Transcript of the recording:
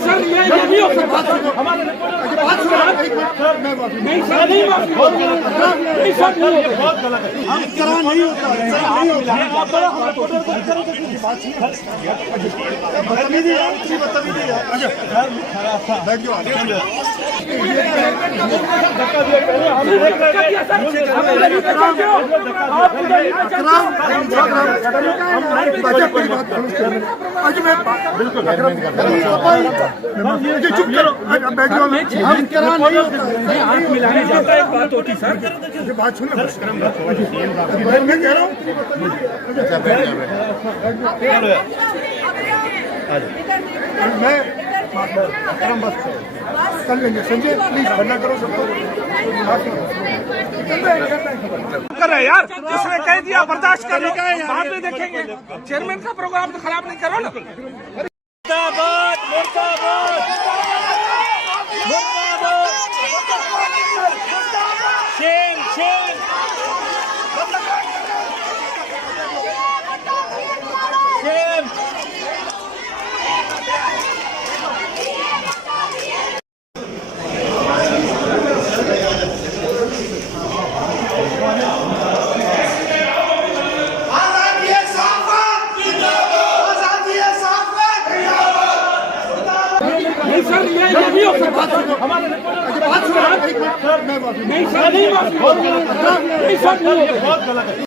Sir, ये नहीं हो सकता। हमारे नहीं सर, नहीं माफी होगी। नहीं सर, नहीं होगी। बहुत गलत है। हम करा नहीं होता है, नहीं होता है। बदतमीजी है, बदतमीजी है। अच्छा, बैठ जाओ। चुप करो, बैठ जाओ। हम करा नहीं होता है, हाथ मिलाने जाता एक बात होती सर। बात सुनो, मैं कह रहा हूँ। मैं बस कर लेंगे। संजय प्लीज बंदा करो सबको। कर रहे यार, इसने कह दिया बर्दाश्त कर लो, बाद में देखेंगे। चेयरमैन का प्रोग्राम तो खराब नहीं करो ना। मुर्दाबाद, मुर्दाबाद, मुर्दाबाद, शेम, शेम। शेम। नहीं सर, ये नहीं हो सकता। हमारे नहीं सर, नहीं माफी होगी। नहीं सर, नहीं होगी। बहुत गलत है।